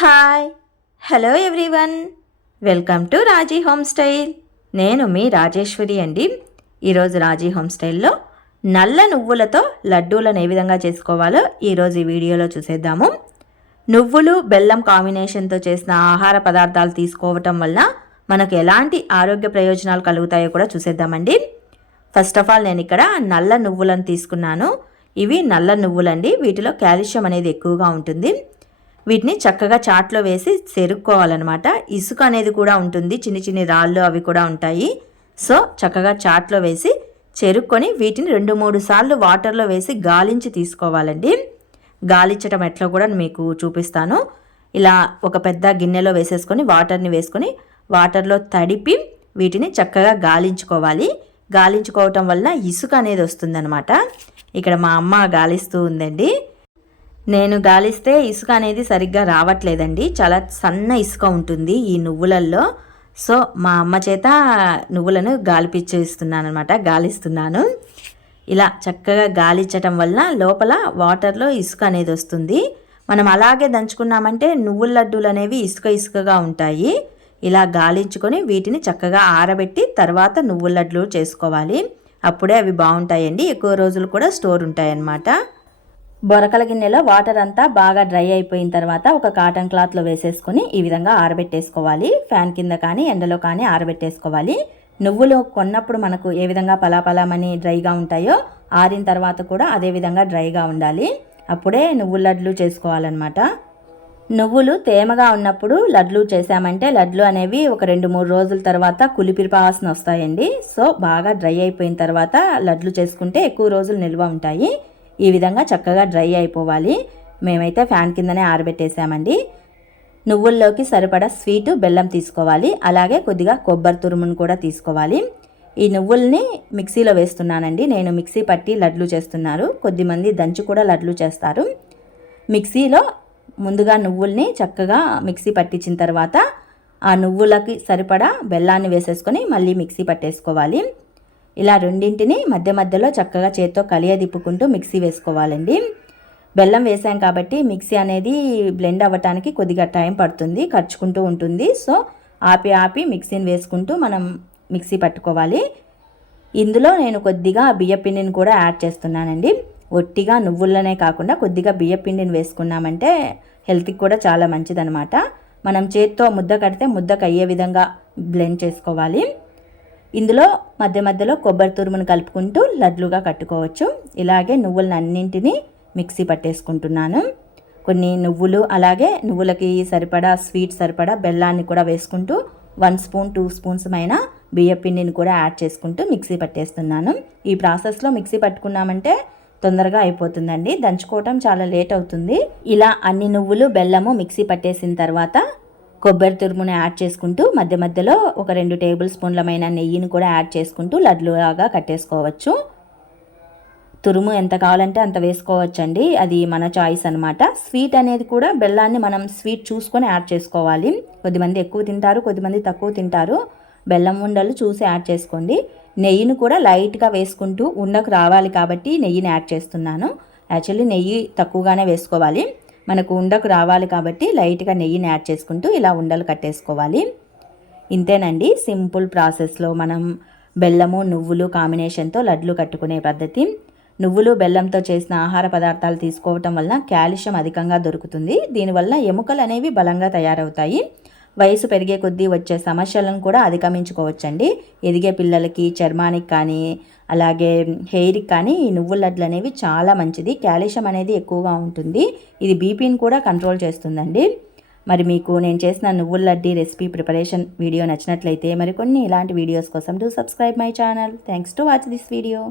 Hi hello everyone, welcome to Raji homestyle. నేను మీ రాజేశ్వరి అండి. ఈరోజు రాజీ హోమ్స్టైల్లో నల్ల నువ్వులతో లడ్డూలను ఏ విధంగా చేసుకోవాలో ఈరోజు ఈ వీడియోలో చూసేద్దాము. నువ్వులు బెల్లం కాంబినేషన్తో చేసిన ఆహార పదార్థాలు తీసుకోవటం వల్ల మనకు ఎలాంటి ఆరోగ్య ప్రయోజనాలు కలుగుతాయో కూడా చూసేద్దామండి. ఫస్ట్ ఆఫ్ ఆల్ నేను ఇక్కడ నల్ల నువ్వులను తీసుకున్నాను. ఇవి నల్ల నువ్వులండి. వీటిలో కాల్షియం అనేది ఎక్కువగా ఉంటుంది. వీటిని చక్కగా చాట్లో వేసి చెరుక్కోవాలన్నమాట. ఇసుక అనేది కూడా ఉంటుంది, చిన్న చిన్న రాళ్ళు అవి కూడా ఉంటాయి. సో చక్కగా చాట్లో వేసి చెరుక్కొని వీటిని 2-3 సార్లు వాటర్లో వేసి గాలించి తీసుకోవాలండి. గాలించడం ఎట్లా కూడా మీకు చూపిస్తాను. ఇలా ఒక పెద్ద గిన్నెలో వేసేసుకొని వాటర్ని వేసుకొని వాటర్లో తడిపి వీటిని చక్కగా గాలించుకోవాలి. గాలించుకోవటం వల్ల ఇసుక అనేది వస్తుందన్నమాట. ఇక్కడ మా అమ్మ గాలిస్తూ ఉందండి. నేను గాలిస్తే ఇసుక అనేది సరిగ్గా రావట్లేదండి. చాలా సన్న ఇసుక ఉంటుంది ఈ నువ్వులల్లో. సో మా అమ్మ చేత నువ్వులను గాలిస్తున్నాను. ఇలా చక్కగా గాలించటం వల్ల లోపల వాటర్లో ఇసుక అనేది వస్తుంది. మనం అలాగే దంచుకున్నామంటే నువ్వుల లడ్డూలు అనేవి ఇసుకగా ఉంటాయి. ఇలా గాలించుకొని వీటిని చక్కగా ఆరబెట్టి తర్వాత నువ్వుల లడ్డూలు చేసుకోవాలి. అప్పుడే అవి బాగుంటాయండి. ఎక్కువ రోజులు కూడా స్టోర్ ఉంటాయి అన్నమాట. బొరకల గిన్నెలో వాటర్ అంతా బాగా డ్రై అయిపోయిన తర్వాత ఒక కాటన్ క్లాత్లో వేసేసుకొని ఈ విధంగా ఆరబెట్టేసుకోవాలి. ఫ్యాన్ కింద కానీ ఎండలో కానీ ఆరబెట్టేసుకోవాలి. నువ్వులు కొన్నప్పుడు మనకు ఏ విధంగా పలాపలామని డ్రైగా ఉంటాయో ఆరిన తర్వాత కూడా అదే విధంగా డ్రైగా ఉండాలి. అప్పుడే నువ్వుల లడ్లు చేసుకోవాలన్నమాట. నువ్వులు తేమగా ఉన్నప్పుడు లడ్లు చేసామంటే లడ్లు అనేవి ఒక 2-3 రోజుల తర్వాత కులిపిరిపావాసన వస్తాయండి. సో బాగా డ్రై అయిపోయిన తర్వాత లడ్లు చేసుకుంటే ఎక్కువ రోజులు నిల్వ ఉంటాయి. ఈ విధంగా చక్కగా డ్రై అయిపోవాలి. మేమైతే ఫ్యాన్ కిందనే ఆరబెట్టేసామండి. నువ్వుల్లోకి సరిపడా స్వీటు బెల్లం తీసుకోవాలి. అలాగే కొద్దిగా కొబ్బరి తురుమును కూడా తీసుకోవాలి. ఈ నువ్వుల్ని మిక్సీలో వేస్తున్నానండి. నేను మిక్సీ పట్టి లడ్లు చేస్తున్నారు. కొద్దిమంది దంచి కూడా లడ్లు చేస్తారు. మిక్సీలో ముందుగా నువ్వుల్ని చక్కగా మిక్సీ పట్టించిన తర్వాత ఆ నువ్వులకి సరిపడా బెల్లాన్ని వేసేసుకొని మళ్ళీ మిక్సీ పట్టేసుకోవాలి. ఇలా రెండింటిని మధ్య మధ్యలో చక్కగా చేత్తో కలియదిప్పుకుంటూ మిక్సీ వేసుకోవాలండి. బెల్లం వేసాం కాబట్టి మిక్సీ అనేది బ్లెండ్ అవ్వటానికి కొద్దిగా టైం పడుతుంది, ఖర్చుకుంటూ ఉంటుంది. సో ఆపి మిక్సీని వేసుకుంటూ మనం మిక్సీ పట్టుకోవాలి. ఇందులో నేను కొద్దిగా బియ్యపిండిని కూడా యాడ్ చేస్తున్నానండి. ఒట్టిగా నువ్వులనే కాకుండా కొద్దిగా బియ్యపిండిని వేసుకున్నామంటే హెల్త్కి కూడా చాలా మంచిదనమాట. మనం చేత్తో ముద్ద కడితే ముద్దకు అయ్యే విధంగా బ్లెండ్ చేసుకోవాలి. ఇందులో మధ్య మధ్యలో కొబ్బరి తురుమును కలుపుకుంటూ లడ్లుగా కట్టుకోవచ్చు. ఇలాగే నువ్వులను అన్నింటినీ మిక్సీ పట్టేసుకుంటున్నాను. కొన్ని నువ్వులు అలాగే నువ్వులకి సరిపడా స్వీట్ సరిపడా బెల్లాన్ని కూడా వేసుకుంటూ 1 స్పూన్ 2 స్పూన్స్ అయినా బియ్యపిండిని కూడా యాడ్ చేసుకుంటూ మిక్సీ పట్టేస్తున్నాను. ఈ ప్రాసెస్లో మిక్సీ పట్టుకున్నామంటే తొందరగా అయిపోతుందండి. దంచుకోవటం చాలా లేట్ అవుతుంది. ఇలా అన్ని నువ్వులు బెల్లము మిక్సీ పట్టేసిన తర్వాత కొబ్బరి తురుమును యాడ్ చేసుకుంటూ మధ్య మధ్యలో ఒక 2 టేబుల్ స్పూన్లమైన నెయ్యిని కూడా యాడ్ చేసుకుంటూ లడ్లులాగా కట్టేసుకోవచ్చు. తురుము ఎంత కావాలంటే అంత వేసుకోవచ్చండి. అది మన చాయిస్ అనమాట. స్వీట్ అనేది కూడా బెల్లాన్ని మనం స్వీట్ చూసుకొని యాడ్ చేసుకోవాలి. కొద్దిమంది ఎక్కువ తింటారు, కొద్దిమంది తక్కువ తింటారు. బెల్లం ఉండలు చూసి యాడ్ చేసుకోండి. నెయ్యిని కూడా లైట్గా వేసుకుంటూ ఉండకు రావాలి కాబట్టి నెయ్యిని యాడ్ చేస్తున్నాను. యాక్చువల్లీ నెయ్యి తక్కువగానే వేసుకోవాలి. మనకు ఉండకు రావాలి కాబట్టి లైట్గా నెయ్యిని యాడ్ చేసుకుంటూ ఇలా ఉండలు కట్టేసుకోవాలి. ఇంతేనండి, సింపుల్ ప్రాసెస్లో మనం బెల్లము నువ్వులు కాంబినేషన్తో లడ్లు కట్టుకునే పద్ధతి. నువ్వులు బెల్లంతో చేసిన ఆహార పదార్థాలు తీసుకోవటం వలన కాల్షియం అధికంగా దొరుకుతుంది. దీనివల్ల ఎముకలు అనేవి బలంగా తయారవుతాయి. వయసు పెరిగే కొద్దీ వచ్చే సమస్యలను కూడా అధిగమించుకోవచ్చండి. ఎదిగే పిల్లలకి, చర్మానికి కానీ అలాగే హెయిర్కి కానీ ఈ నువ్వుల లడ్లు అనేవి చాలా మంచిది. కాల్షియం అనేది ఎక్కువగా ఉంటుంది. ఇది బీపీని కూడా కంట్రోల్ చేస్తుందండి. మరి మీకు నేను చేసిన నువ్వుల లడ్డీ రెసిపీ ప్రిపరేషన్ వీడియో నచ్చినట్లయితే మరికొన్ని ఇలాంటి వీడియోస్ కోసం do subscribe my channel. Thanks to watch this video.